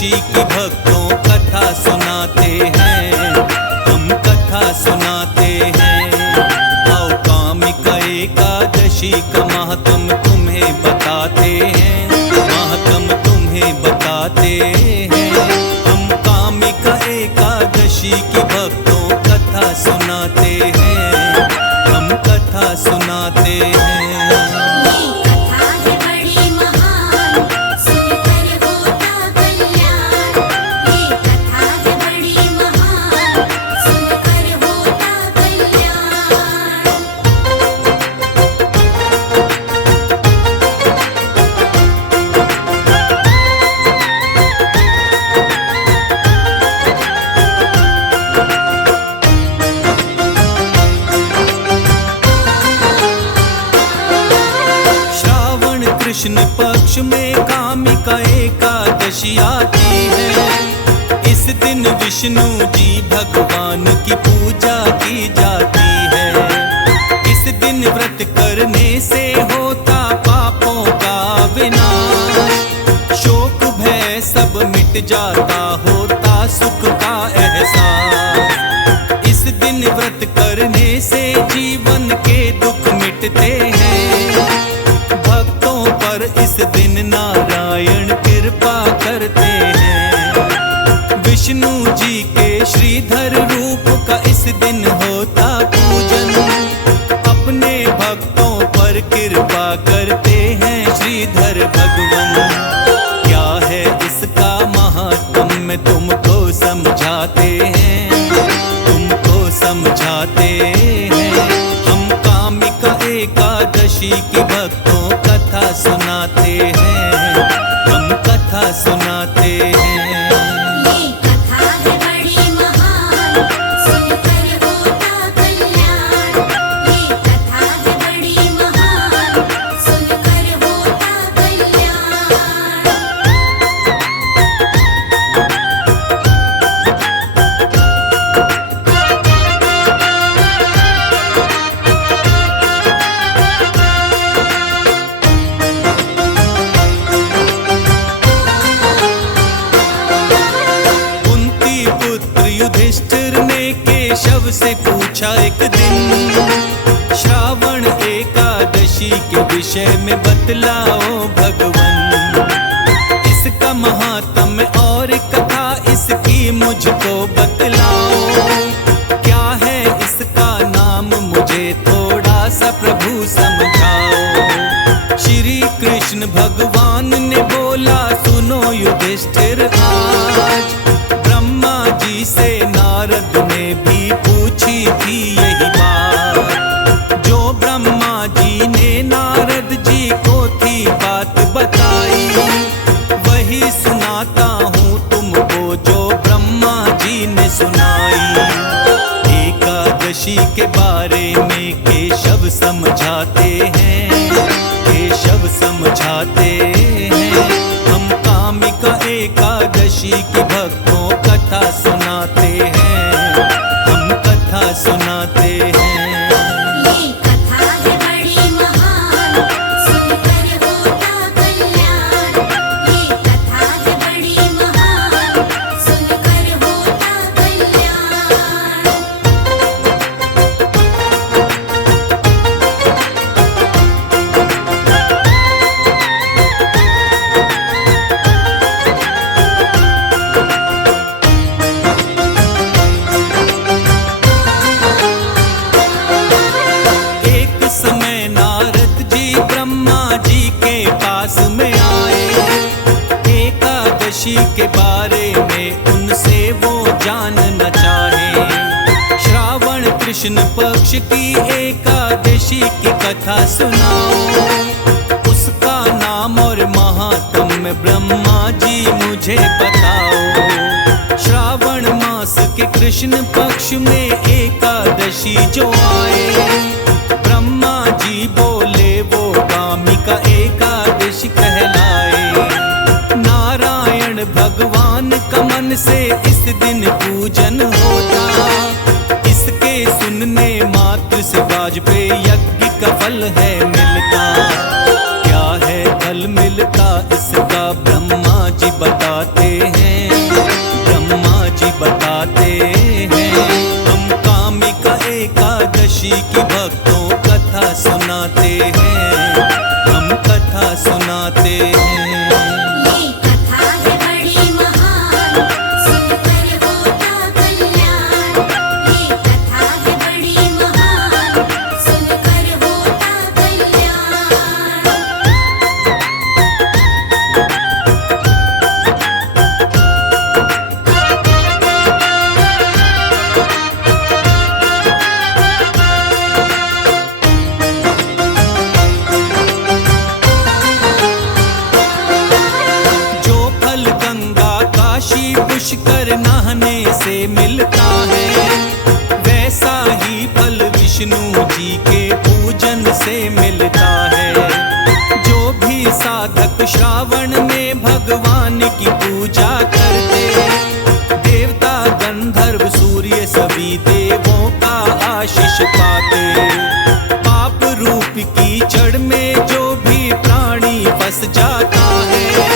एकादशी की भक्तों कथा सुनाते हैं, हम कथा सुनाते हैं। आओ कामिका एकादशी का माहात्म्य तुम्हें बताते हैं, माहात्म्य तुम्हें बताते हैं। हम कामिका एकादशी की भक्तों कथा सुनाते हैं, हम कथा सुनाते हैं। कृष्ण पक्ष में कामिका एकादशी आती है। इस दिन विष्णु जी भगवान की पूजा की जाती है। इस दिन व्रत करने से होता पापों का विनाश, शोक भय सब मिट जाता, होता सुख का एहसास। इस दिन व्रत करने से जीवन के दुख मिटते हैं। इस दिन नारायण कृपा करते हैं। विष्णु जी के श्रीधर रूप का इस दिन होता पूजन, अपने भक्तों पर कृपा करते हैं श्रीधर भगवान। क्या है इसका महात्म्य तुमको समझाते हैं, तुमको समझाते हैं। हम कामिका एकादशी की भक्तों कथा सुनाते हैं, हम कथा सुनाते हैं। युधिष्ठिर ने केशव से पूछा एक दिन, श्रावण एकादशी के विषय में बतलाओ भगवन। इसका महात्म्य और कथा इसकी मुझको बतलाओ। क्या है इसका नाम मुझे थोड़ा सा प्रभु समझाओ। श्री कृष्ण भगवान ने बोला, सुनो युधिष्ठिर आज से नारद ने भी पूछी थी यही बात। जो ब्रह्मा जी ने नारद जी को थी बात बताई, वही सुनाता हूँ तुमको जो ब्रह्मा जी ने सुनाई। एकादशी के बारे में केशव समझाते हैं, केशव समझाते हैं। हम कामिका एकादशी की भक्तों कथा सुनाते हैं, हम कथा सुनाते हैं। एकादशी के बारे में उनसे वो जानना चाहे। श्रावण कृष्ण पक्ष की एकादशी की कथा सुनाओ। उसका नाम और महात्म्य ब्रह्मा जी मुझे बताओ। श्रावण मास के कृष्ण पक्ष में एकादशी जो आए, ब्रह्मा जी बोले वो कामिका एकादशी कहलाए। भगवान का मन से इस दिन पूजन होता। इसके सुनने मात्र से वाजपेयी यज्ञ का फल है मिलता। क्या है फल मिलता इसका ब्रह्मा जी बताते हैं। में भगवान की पूजा करते। देवता गंधर्व सूर्य सभी देवों का आशीष पाते। पाप रूप कीचड़ में जो भी प्राणी फंस जाता है,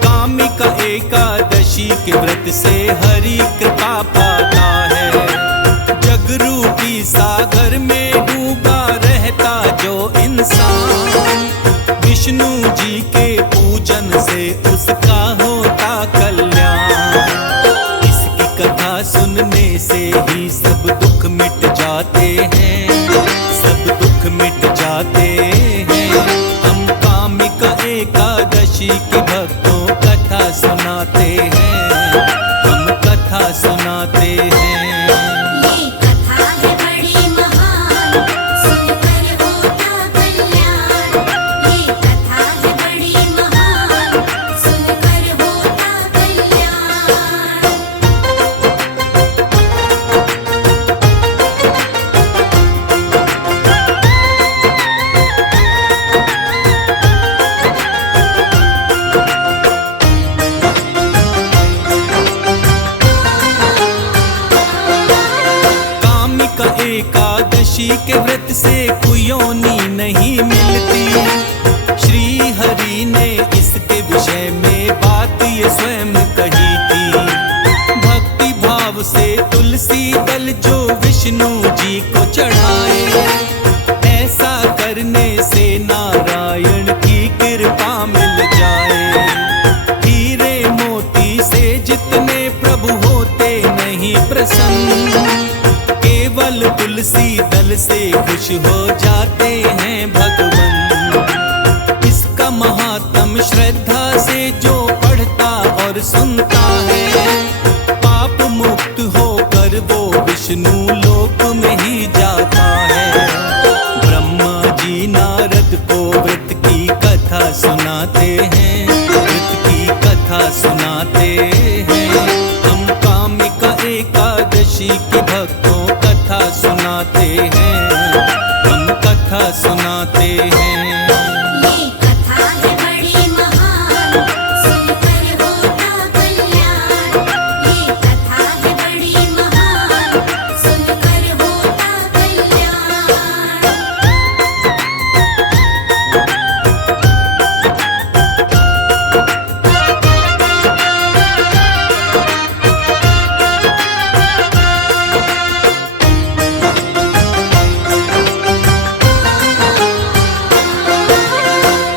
कामिका एकादशी के व्रत से हरि कृपा पाता है। जग रूपी सागर में डूबा रहता जो इंसान, विष्णु जी के पूजन से उसका होता कल्याण। इसकी कथा सुनने से ही सब दुख मिट जाते हैं, सब दुख मिट जाते हैं। हम कामिका एकादशी की भक्तों कथा सुनाते हैं, हम कथा सुनाते हैं। ये कथा है बड़ी महान, सुनकर होता कल्याण। ये कथा है बड़ी महान, सुनकर होता कल्याण। कामिका एकादशी के व्रत से कुयोनी नहीं मिलती। श्री हरि ने इसके विषय में बात ये स्वयं कही थी। भक्ति भाव से तुलसी दल जो विष्णु जी को चढ़ाए, ऐसा करने से नारायण की कृपा मिल जाए। हीरे मोती से जितने प्रभु होते नहीं प्रसन्न, केवल तुलसी दल से खुश हो जाते हैं भगवान। इसका महात्म श्रद्धा से जो पढ़ता और सुनता है, पाप मुक्त होकर वो विष्णु लोक में ही जाता है। ब्रह्मा जी नारद को व्रत की कथा सुनाते हैं, व्रत की कथा सुनाते हैं। हम कामिका एकादशी के भक्तों कथा सुनाते हैं, हम कथा सुनाते हैं। ये कथा है बड़ी महान, सुनकर होता कल्याण। ये कथा है बड़ी महान, सुनकर होता कल्याण।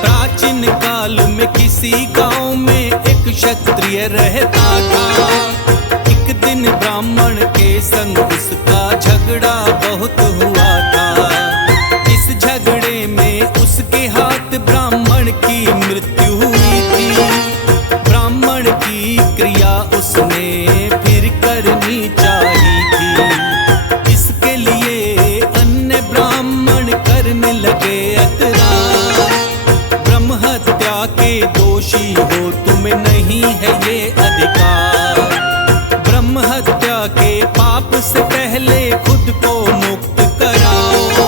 प्राचीन काल में किसी गांव में एक क्षत्रिय रहता था। एक दिन ब्राह्मण के संग उसका झगड़ा बहुत हुआ था। इस झगड़े में उसके हाथ ब्राह्मण की मृत्यु हुई थी। ब्राह्मण की क्रिया उसने फिर करनी चाहिए थी। इसके लिए अन्य ब्राह्मण करने लगे एतराज। ब्रह्म हत्या के दोषी हो, तुम्हें नहीं है ये अधिकार। ब्रह्म हत्या के पाप से पहले खुद को मुक्त कराओ,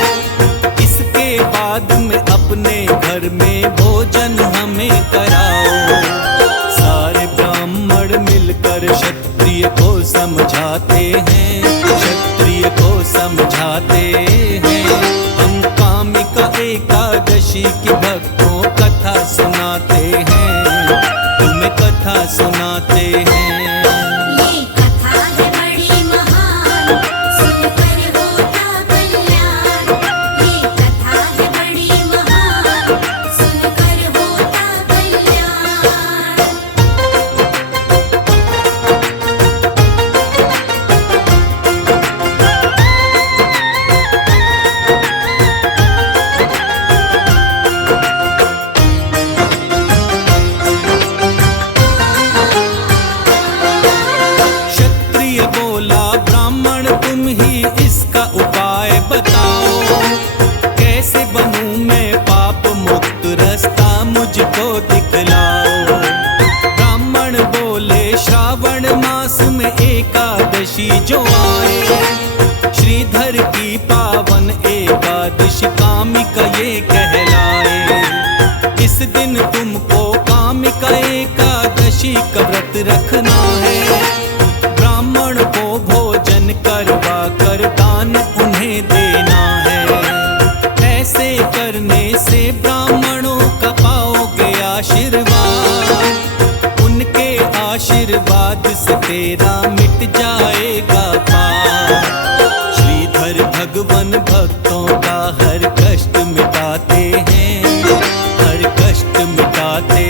इसके बाद में अपने घर में भोजन हमें कराओ। सारे ब्राह्मण मिलकर क्षत्रिय को समझाते हैं, क्षत्रिय को समझाते हैं। हम कामिका एकादशी की भक्तों कथा सुनाते हैं, तुम्हें कथा सुनाते हैं। ये कथा है बड़ी महान, सुनकर होता कल्याण। ये कथा है बड़ी महान, सुनकर होता कल्याण। एकादशी का व्रत रखना है। ब्राह्मण को भोजन करवा कर दान उन्हें देना है। ऐसे करने से ब्राह्मणों का पाओगे आशीर्वाद। उनके आशीर्वाद से तेरा मिट जाएगा पाप। श्रीधर भगवान भक्तों का हर कष्ट मिटाते हैं, हर कष्ट मिटाते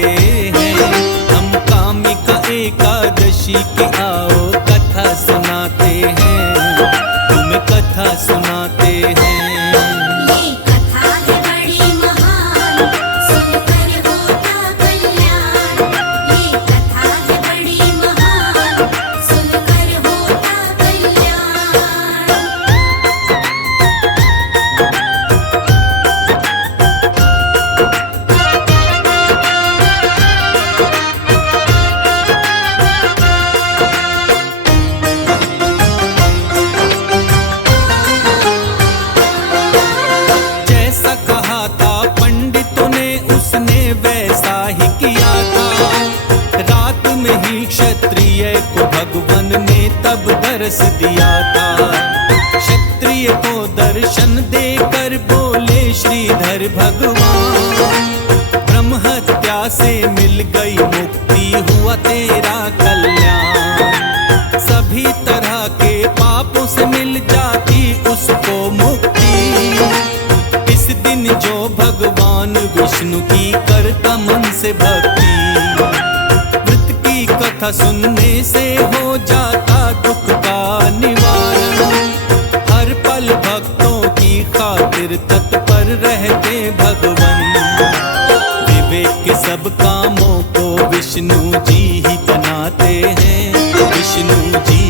हैं। हम कामिका एकादशी की आओ कथा सुनाते हैं, तुम्हें कथा सुनाते हैं। ये कथा है बड़ी महान, सुनकर होता कल्याण। ये कथा है बड़ी महान, सुनकर होता कल्याण। जैसा कहा था पंडितों ने उसने वैसा ही किया था। रात में ही क्षत्रिय को भगवान ने तब दर्श दिया था। क्षत्रिय को दर्शन देकर बोले श्रीधर भगवान, ब्रह्म हत्या से मिल गई मुक्ति, हुआ तेरा कल्याण। सभी तरह के पापों से मिल जाती उसको मुक्ति। इस दिन जो भगवान विष्णु की करता मन से भक्ति, व्रत की कथा सुनने से हो जाता दुख का निवारण। हर पल भक्तों की खातिर तत्पर रहते भगवान। विवेक के सब कामों को विष्णु जी ही बनाते हैं, विष्णु जी